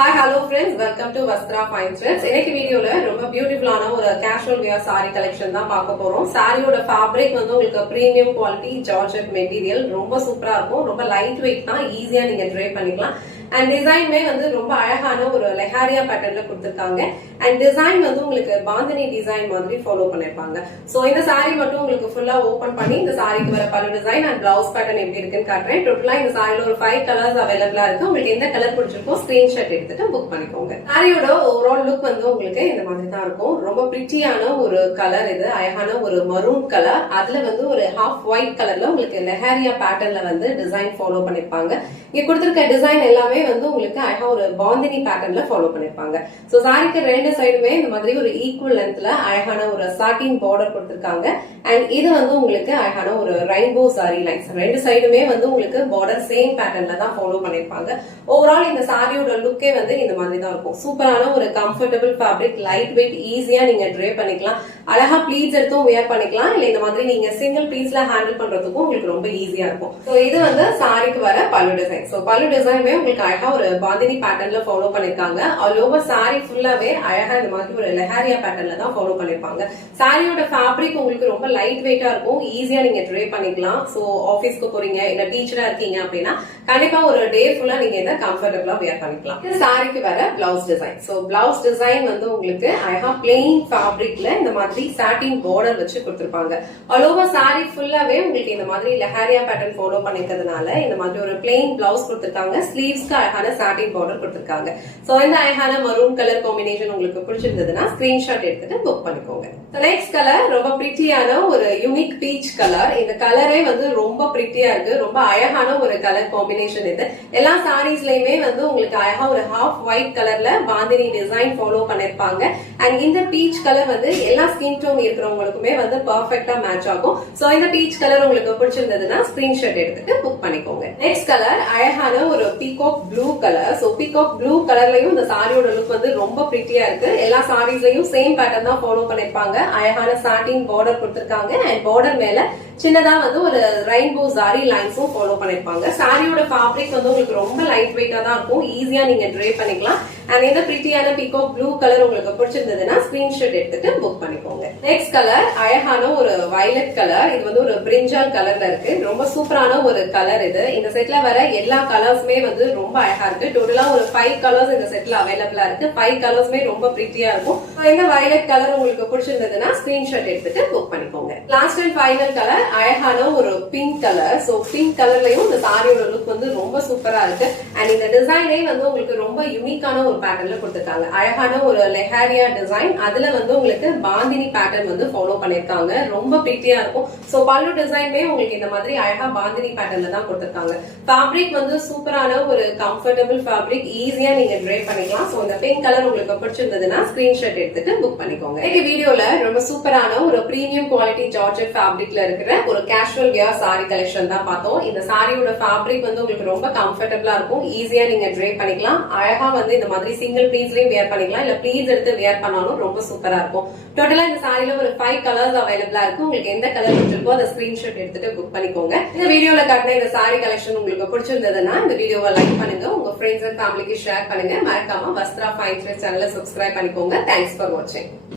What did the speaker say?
Hi, hello friends. Welcome to Vastra Fine Threads. இன்னைக்கு வீடியோல ரொம்ப பியூட்டிஃபுல்லான ஒரு கேஷுவல் வியர் saree கலெக்ஷன் தான் பார்க்க போறோம். சாரியோட ஃபேப்ரிக் வந்து உங்களுக்கு பிரீமியம் குவாலிட்டி ஜார்ஜெட் மெட்டீரியல் ரொம்ப சூப்பரா இருக்கும். ரொம்ப லைட் வெயிட் தான், ஈஸியா நீங்க ட்ரை பண்ணிக்கலாம். அண்ட் டிசைன்மே வந்து ரொம்ப அழகான ஒரு லெஹாரியா பேட்டர்ன்ல கொடுத்திருக்காங்க. அண்ட் டிசைன் வந்து உங்களுக்கு பாந்தினி டிசைன் மாதிரி ஃபாலோ பண்ணிருப்பாங்க. சோ இந்த saree மட்டும் உங்களுக்கு ஃபுல்லா ஓபன் பண்ணி இந்த சாரிக்கு வர பல டிசைன் அண்ட் பிளவுஸ் பேட்டர்ன் எப்படி இருக்குன்னு காட்டுறேன். டோட்டலா இந்த சாரில ஒரு 5 கலர்ஸ் அவைலபிளா இருக்கு. உங்களுக்கு எந்த கலர் பிடிச்சிருக்கோ ஸ்கிரீன்ஷாட் எடுத்துட்டு புக் பண்ணிக்கோங்க. சாரியோட ஓவரால் லுக் வந்து உங்களுக்கு இந்த மாதிரி தான் இருக்கும். ரொம்ப பிரிட்டியான ஒரு கலர் இது, அழகான ஒரு மரூன் கலர். அதுல வந்து ஒரு ஹாஃப் ஒயிட் கலர்ல உங்களுக்கு லெஹாரியா பேட்டர்ன்ல வந்து டிசைன் ஃபாலோ பண்ணிருப்பாங்க. இங்க கொடுத்திருக்க டிசைன் எல்லாமே வந்து உங்களுக்கு அழகா ஒரு பாந்தினி பேட்டர்ன்ல ஃபாலோ பண்ணிருப்பாங்க. சோ சாரிக்கு ரெண்டு சைடுமே இந்த மாதிரி ஒரு ஈக்குவல் லென்த்ல அழகான ஒரு சாட்டின் பார்டர் கொடுத்திருக்காங்க. அண்ட் இது வந்து உங்களுக்கு அழகான ஒரு ரெயின்போ சாரி லைன்ஸ், ரெண்டு சைடுமே வந்து உங்களுக்கு பார்டர் சேம் பேட்டர்ன்ல தான் ஃபாலோ பண்ணிருப்பாங்க. ஓவரால் இந்த சாரியோட லுக்கே வந்து இந்த மாதிரி தான் இருக்கும். சூப்பரான ஒரு கம்ஃபர்டபிள் ஃபேப்ரிக், லைட் வெயிட், ஈஸியா நீங்க ட்ரை பண்ணிக்கலாம். அழகா ப்ளீட்ஸ் எடுத்தும் வியர் பண்ணிக்கலாம். இல்ல இந்த மாதிரி நீங்க சிங்கிள் பீஸ்ல ஹேண்டில் பண்றதுக்கும் உங்களுக்கு ரொம்ப ஈஸியா இருக்கும். சோ இது வந்து சாரிக்கு வர பல்லு டிசைன். சோ பல்லு டிசைனுமே உங்களுக்கு அழகா ஒரு பாந்தினி பேட்டர்ன்ல ஃபாலோ பண்ணிருக்காங்க. ஆல் ஓவர் சாரி ஃபுல்லாவே அழகா இந்த மாதிரி ஒரு லெஹாரியா பேட்டர்ன்ல தான் ஃபாலோ பண்ணிருப்பாங்க. சாரியோட ஃபேப்ரிக் உங்களுக்கு ரொம்ப லைட் வெயிட்டா இருக்கும், ஈஸியா நீங்க ட்ரை பண்ணிக்கலாம். சோ ஆபீஸ்க்கு போறீங்க இல்ல டீச்சரா இருக்கீங்க அப்படின்னா கண்டிப்பா ஒரு டே ஃபுல்லா நீங்க இதை கம்ஃபர்டபிளா வியர் பண்ணிக்கலாம். இந்த சாரிக்கு வர blouse design. So blouse design வந்து உங்களுக்கு அழகா பிளெயின் ஃபேப்ரிக்ல இந்த மாதிரி சாட்டின் பார்டர் வச்சு கொடுத்திருப்பாங்க. ஆல் ஓவர் சாரி ஃபுல்லாவே உங்களுக்கு இந்த மாதிரி லெஹாரியா பேட்டர்ன் ஃபாலோ பண்ணிக்கிறதுனால இந்த மாதிரி ஒரு பிளெயின் பிளவுஸ் கொடுத்திருக்காங்க. ஸ்லீவ்ஸ்க்கு அழகான சாட்டின் பார்டர் கொடுத்திருக்காங்க. சோ இந்த அழகான மரூன் கலர் காம்பினேஷன் உங்களுக்கு பிடிச்சிருந்ததுன்னா ஸ்கிரீன்ஷாட் எடுத்துட்டு புக் பண்ணிக்கோங்க. நெக்ஸ்ட் கலர் ரொம்ப பிரிட்டியான ஒரு யூனிக் பீச் கலர். இந்த கலரே வந்து ரொம்ப பிரிட்டியா இருக்கு. ரொம்ப அழகான ஒரு கலர் காம்பினேஷன் இது. எல்லா சாரீஸ்லயுமே வந்து உங்களுக்கு அழகா ஒரு ஹாஃப் ஒயிட் கலர்ல பாந்தினி டிசைன் ஃபாலோ பண்ணிருப்பாங்க. அண்ட் இந்த பீச் கலர் வந்து எல்லா ஸ்கின் டோன் இருக்கிறவங்களுக்குமே வந்து பெர்ஃபெக்ட்டா மேட்ச் ஆகும். சோ இந்த பீச் கலர் உங்களுக்கு பிடிச்சிருந்ததுன்னா ஸ்கிரீன்ஷாட் எடுத்துட்டு புக் பண்ணிக்கோங்க. நெக்ஸ்ட் கலர் அழகான ஒரு peacock blue colour. So peacock blue கலர்லயும் இந்த சாரியோட லுக் வந்து ரொம்ப பிரிட்டியா இருக்கு. எல்லா சாரீஸ்லயும் சேம் பேட்டர்ன் தான் ஃபாலோ பண்ணிருப்பாங்க. அழகான சாட்டின் பார்டர் கொடுத்திருக்காங்க. அண்ட் பார்டர் மேல சின்னதா வந்து ஒரு ரெயின்போ சாரி லைன்ஸும் ஃபாலோ பண்ணிருப்பாங்க. சாரியோட ஃபேப்ரிக் வந்து உங்களுக்கு ரொம்ப லைட் வெயிட்டா தான் இருக்கும், ஈஸியா நீங்க ட்ரை பண்ணிக்கலாம். அண்ட் இந்த பிரிட்டியான பீகாக் ப்ளூ கலர் உங்களுக்கு பிடிச்சிருந்ததுன்னா ஸ்கிரீன்ஷாட் எடுத்துட்டு புக் பண்ணிக்கோங்க. நெக்ஸ்ட் கலர் அழகான ஒரு வயலட் கலர். இது வந்து ஒரு பிரிஞ்சால் கலர்ல இருக்கு. ரொம்ப சூப்பரான ஒரு கலர் இது. இந்த செட்ல வர எல்லா கலர்ஸுமே வந்து ரொம்ப அழகா இருக்கு. டோட்டலா ஒரு 5 கலர்ஸ் இந்த செட்ல அவைலபிளா இருக்கு. 5 கலர்ஸுமே ரொம்ப பிரிட்டியா இருக்கும். இந்த வயலட் கலர் உங்களுக்கு பிடிச்சிருந்ததுன்னா ஸ்கிரீன்ஷாட் எடுத்துட்டு புக் பண்ணிக்கோங்க. லாஸ்ட் அண்ட் ஃபைனல் கலர் அழகான ஒரு பிங்க் கலர். சோ பிங்க் கலர்லயும் இந்த சாரியோட லுக் வந்து ரொம்ப சூப்பரா இருக்கு. அண்ட் இந்த டிசைனே வந்து உங்களுக்கு ரொம்ப யூனிக்கான ஒரு பேட்டர்ன்ல கொடுத்திருக்காங்க. அழகான ஒரு லெஹாரியா டிசைன், அதுல வந்து உங்களுக்கு பாந்தினி பேட்டர்ன் வந்து ஃபாலோ பண்ணிருக்காங்க. ரொம்ப பிரிட்டியா இருக்கும். சோ பல்லு டிசைனே உங்களுக்கு இந்த மாதிரி அழகா பாந்தினி பேட்டர்ன்ல தான் கொடுத்திருக்காங்க. ஃபேப்ரிக் வந்து சூப்பரான ஒரு கம்ஃபர்டபிள் ஃபேப்ரிக், ஈஸியா நீங்க ட்ரை பண்ணிக்கலாம். சோ இந்த பிங்க் கலர் உங்களுக்கு பிடிச்சிருந்ததுன்னா ஸ்கிரீன்ஷாட் எடுத்துட்டு புக் பண்ணிக்கோங்க. இந்த வீடியோல ரொம்ப சூப்பரான ஒரு பிரீமியம் குவாலிட்டி ஜார்ஜெட் ஃபேப்ரிக்ல இருக்கிற ஒரு கேஷுவல் வியர் சாரி கலெக்ஷன் தான் பார்த்தோம். இந்த சாரியோட ஃபேப்ரிக் வந்து உங்களுக்கு ரொம்ப கம்ஃபர்டபிளா இருக்கும், ஈஸியா நீங்க ட்ரை பண்ணிக்கலாம். அழகா வந்து இந்த மாதிரி சிங்கிள் ப்ளீட்ஸ்லயும் வியர் பண்ணிக்கலாம், இல்ல ப்ளீட்ஸ் எடுத்து வியர் பண்ணாலும் ரொம்ப சூப்பரா இருக்கும். டோட்டலா இந்த சாரில ஒரு 5 கலர்ஸ் அவைலபிளா இருக்கு. உங்களுக்கு எந்த கலர் பிடிச்சிருக்கோ அதை ஸ்கிரீன்ஷாட் எடுத்துட்டு புக் பண்ணிக்கோங்க. இந்த வீடியோல காட்டின இந்த சாரி கலெக்ஷன் உங்களுக்கு பிடிச்சிருந்ததுன்னா இந்த வீடியோவை லைக் பண்ணுங்க, உங்க ஃப்ரெண்ட்ஸ் அண்ட் ஃபேமிலிக்கு ஷேர் பண்ணுங்க. மறக்காம வஸ்த்ரா ஃபைன் த்ரெட்ஸ் சேனலை சப்ஸ்கிரைப் பண்ணிக்கோங்க. தேங்க்ஸ் ஃபார் வாட்சிங்.